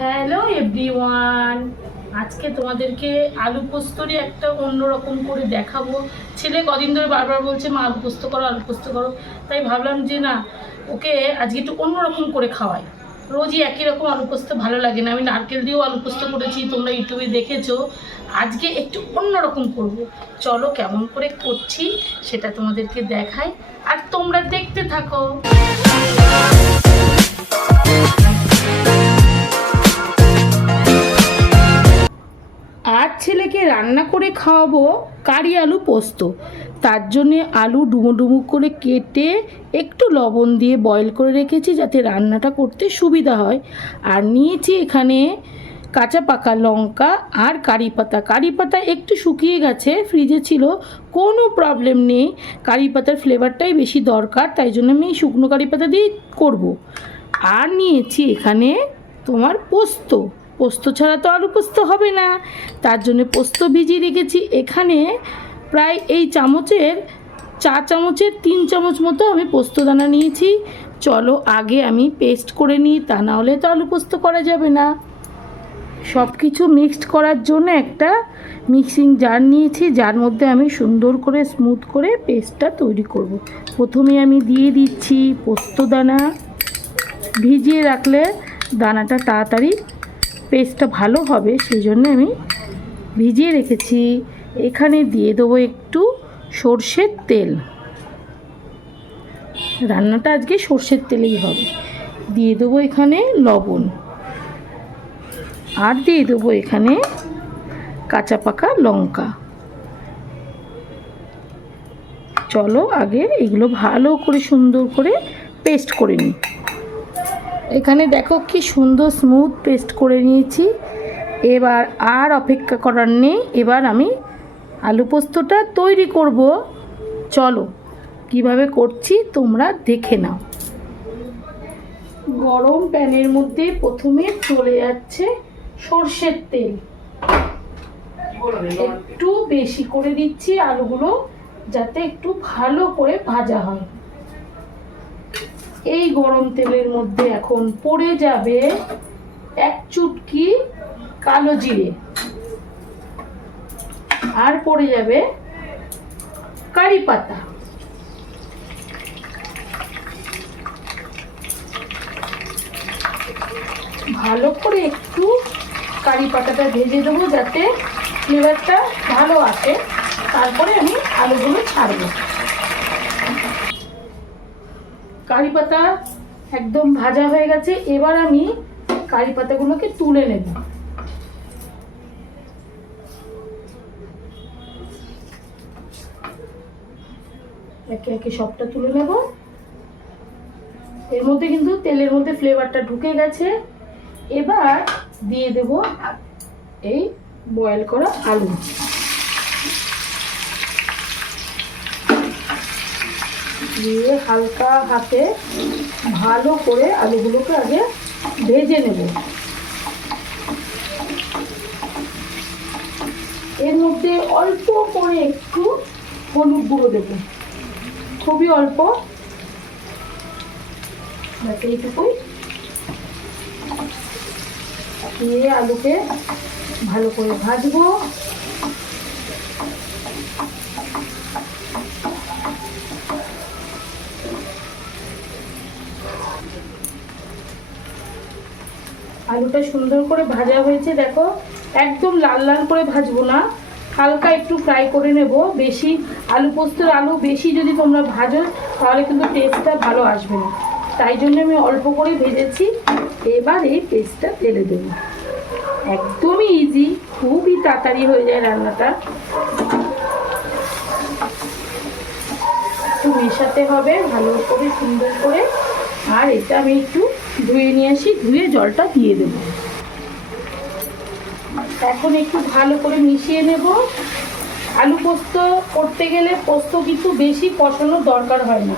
Hello everyone, আজকে তোমাদেরকে আলু পোস্তরই একটা অন্যরকম করে দেখাবো। ছেলে কদিন ধরে বারবার বলছে মা আলু পোস্ত করো, আলু পোস্ত করো। তাই ভাবলাম যে না, ওকে আজকে একটু অন্যরকম করে খাওয়াই। রোজই একই রকম আলু পোস্ত ভালো লাগে না। আমি নারকেল দিয়েও আলু পোস্ত করেছি, তোমরা ইউটিউবে দেখেছো। আজকে একটু অন্যরকম করব। চলো কেমন করে করছি সেটা তোমাদেরকে দেখাই, আর তোমরা দেখতে থাকো। আজ ছেলেকে রান্না করে খাওয়াবো কারি আলু পোস্ত। তার জন্যে আলু ডুমো ডুমো করে কেটে একটু লবণ দিয়ে বয়েল করে রেখেছি যাতে রান্নাটা করতে সুবিধা হয়। আর নিয়েছি এখানে কাঁচা পাকা লঙ্কা আর কারি পাতা। কারি পাতা একটু শুকিয়ে গেছে, ফ্রিজে ছিল, কোনো প্রবলেম নেই। কারি পাতার ফ্লেভারটাই বেশি দরকার, তাই জন্য আমি শুকনো কারি পাতা দিয়ে করব। আর নিয়েছি এখানে তোমার পোস্ত। পোস্ত ছাড়া তো আলু পোস্ত হবে না, তার জন্য পোস্ত ভিজিয়ে রেখেছি। এখানে প্রায় এই চামচের 4 চামচের 3 চামচ মতো আমি পোস্তদানা নিয়েছি। চলো আগে আমি পেস্ট করে নিই, তা না হলে তো আলু পোস্ত করা যাবে না। সব কিছু মিক্সড করার জন্য একটা মিক্সিং জার নিয়েছি, যার মধ্যে আমি সুন্দর করে স্মুথ করে পেস্টটা তৈরি করব। প্রথমে আমি দিয়ে দিচ্ছি পোস্তদানা। ভিজিয়ে রাখলে দানাটা তাড়াতাড়ি পেস্টটা ভালো হবে, সেই জন্য আমি ভিজিয়ে রেখেছি। এখানে দিয়ে দেবো একটু সর্ষের তেল। রান্নাটা আজকে সর্ষের তেলেই হবে। দিয়ে দেবো এখানে লবণ, আর দিয়ে দেবো এখানে কাঁচা পাকা লঙ্কা। চলো আগে এগুলো ভালো করে সুন্দর করে পেস্ট করে নিই। এখানে দেখো কি সুন্দর স্মুথ পেস্ট করে নিয়েছি। এবার আর অপেক্ষা করার নেই, এবার আমি আলু পোস্তটা তৈরি করব। চলো কিভাবে করছি তোমরা দেখে নাও। গরম প্যানের মধ্যে প্রথমে চলে যাচ্ছে সর্ষের তেল। একটু বেশি করে দিচ্ছি আলুগুলো, যাতে একটু ভালো করে ভাজা হয়। এই গরম তেলের মধ্যে এখন পড়ে যাবে 1 চুটকি কালো জিরে, আর পড়ে যাবে কারি পাতা। ভালো করে একটু কারি পাতাটা ভেজে দেবো যাতে ফ্লেভারটা ভালো আসে। তারপরে আমি আলুগুলো ছাড়বো। কারি পাতা একদম ভাজা হয়ে গেছে, এবার আমি কারি পাতাগুলোকে তুলে নেব। একে একে সবটা তুলে নেব। এর মধ্যে কিন্তু তেলের মধ্যে ফ্লেভারটা ঢুকে গেছে। এবার দিয়ে দেব এই বয়েল করা আলু। দিয়ে হালকা হাতে ভালো করে আলুগুলোকে আগে ভেজে নেব। এর মধ্যে অল্প করে একটু হলুদ গুঁড়ো দেব, খুবই অল্প, এইটুকুই দিয়ে আলুকে ভালো করে ভাজবো। আলুটা সুন্দর করে ভাজা হয়েছে, দেখো একদম লাল লাল করে ভাজবো না, হালকা একটু ফ্রাই করে নেব। বেশি আলু পোস্তর আলু বেশি যদি তোমরা ভাজো তাহলে কিন্তু টেস্টটা ভালো আসবে না, তাই জন্য আমি অল্প করে ভেজেছি। এবার এই পেস্টটা ঢেলে দেব। একদমই ইজি, খুবই তাড়াতাড়ি হয়ে যায় রান্নাটা। একটু মেশাতে হবে ভালো করে সুন্দর করে। আর এটা আমি একটু ধুয়ে নিয়ে আসি, ধুয়ে জলটা দিয়ে দেব। এখন একটু ভালো করে মিশিয়ে নেব। আলু পোস্ত করতে গেলে পোস্ত কিন্তু বেশি কষানোর দরকার হয় না।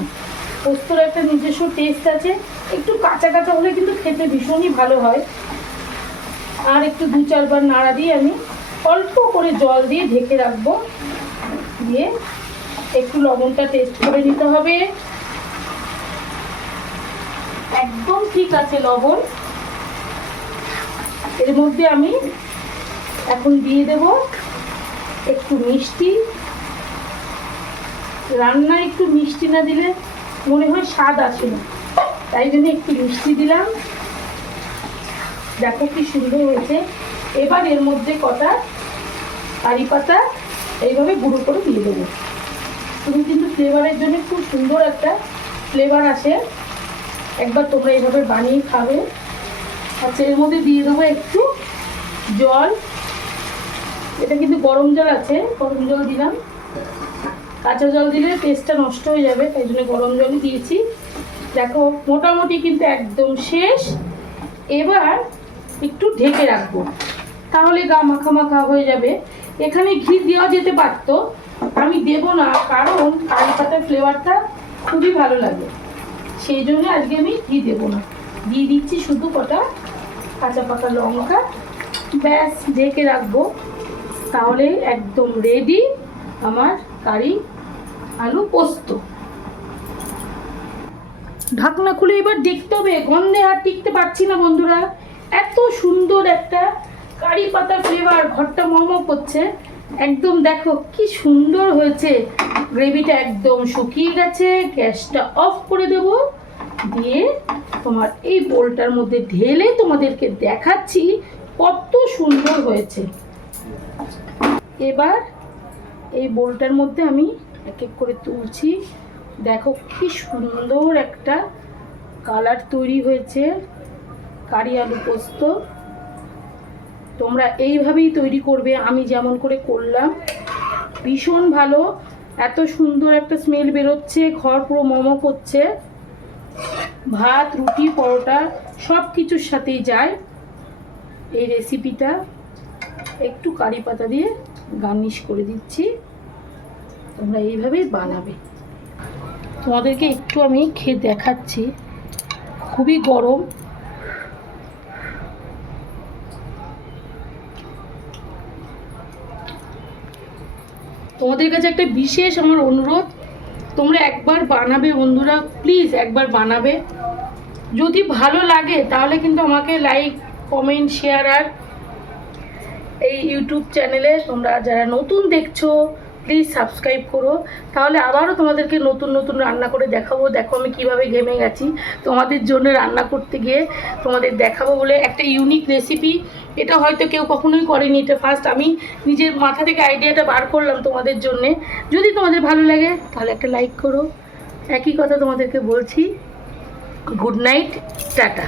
পোস্তর একটা নিজস্ব টেস্ট আছে, একটু কাঁচা কাঁচা হলে কিন্তু খেতে ভীষণই ভালো হয়। আর একটু 2-4 বার নাড়া দিয়ে আমি অল্প করে জল দিয়ে ঢেকে রাখবো। দিয়ে একটু লবণটা টেস্ট করে নিতে হবে। একদম ঠিক আছে লবণ। এর মধ্যে আমি এখন দিয়ে দেব একটু মিষ্টি। রান্নায় একটু মিষ্টি না দিলে মনে হয় স্বাদ আসে না, তাই জন্য একটু মিষ্টি দিলাম। দেখো কি সুন্দর হয়েছে। এবার এর মধ্যে কটা কারি পাতা এইভাবে গুঁড়ো করে দিয়ে দেবো। তুমি কিন্তু ফ্লেভারের জন্য খুব সুন্দর একটা ফ্লেভার আসে, একবার তোমরা এইভাবে বানিয়ে খাবে। আচ্ছা, এর মধ্যে দিয়ে দেবো একটু জল। এটা কিন্তু গরম জল আছে, গরম জল দিলাম। কাঁচা জল দিলে টেস্টটা নষ্ট হয়ে যাবে, তাই জন্য গরম জলই দিয়েছি। দেখো মোটামুটি কিন্তু একদম শেষ। এবার একটু ঢেকে রাখবো, তাহলে গা মাখা মাখা হয়ে যাবে। এখানে ঘি দেওয়া যেতে পারতো, আমি দেব না, কারণ কারি পাতার ফ্লেভারটা খুবই ভালো লাগে, সেই জন্য আজকে আমি ঘি দেবো না। দিয়ে দিচ্ছি শুধু কটা কাঁচা পাকা লঙ্কা। ব্যাস, ঢেকে রাখবো, তাহলে একদম রেডি আমার কারি আলু পোস্ত। ঢাকনা খুলে এবার দেখতে হবে, গন্ধে আর টিকতে পারছি না বন্ধুরা। এত সুন্দর একটা কারি পাতা ফ্লেভার, ঘরটা মম করছে একদম। দেখো কি সুন্দর হয়েছে, গ্রেভিটা একদম শুকিয়ে গেছে। গ্যাসটা অফ করে দেব, দিয়ে তোমার এই বোলটার মধ্যে ঢেলে তোমাদেরকে দেখাচ্ছি কত সুন্দর হয়েছে। এবার এই বোলটার মধ্যে আমি এক এক করে তুলছি। দেখো কি সুন্দর একটা কালার তৈরি হয়েছে কারি আলু পোস্ত। তোমরা এইভাবেই তৈরি করবে, আমি যেমন করে করলাম। ভীষণ ভালো, এত সুন্দর একটা স্মেল বেরোচ্ছে, ঘর পুরো মমো করছে। ভাত, রুটি, পরোটা সব কিছুর সাথেই যায় এই রেসিপিটা। একটু কারি পাতা দিয়ে গার্নিশ করে দিচ্ছি, তোমরা এইভাবেই বানাবে। তোমাদেরকে একটু আমি খেয়ে দেখাচ্ছি, খুবই গরম। তোমাদের কাছে একটা বিশেষ আমার অনুরোধ, তোমরা একবার বানাবে বন্ধুরা, প্লিজ একবার বানাবে। যদি ভালো লাগে তাহলে কিন্তু আমাকে লাইক, কমেন্ট, শেয়ার। আর এই ইউটিউব চ্যানেলে তোমরা যারা নতুন দেখছো প্লিজ সাবস্ক্রাইব করো, তাহলে আবারও তোমাদেরকে নতুন নতুন রান্না করে দেখাবো। দেখো আমি কিভাবে ঘেমে গেছি তোমাদের জন্য রান্না করতে গিয়ে, তোমাদের দেখাবো বলে একটা ইউনিক রেসিপি। এটা হয়তো কেউ কখনোই করেনি, এটা ফার্স্ট আমি নিজের মাথা থেকে আইডিয়াটা বার করলাম তোমাদের জন্যে। যদি তোমাদের ভালো লাগে তাহলে একটা লাইক করো। একই কথা তোমাদেরকে বলছি, গুড নাইট, টাটা।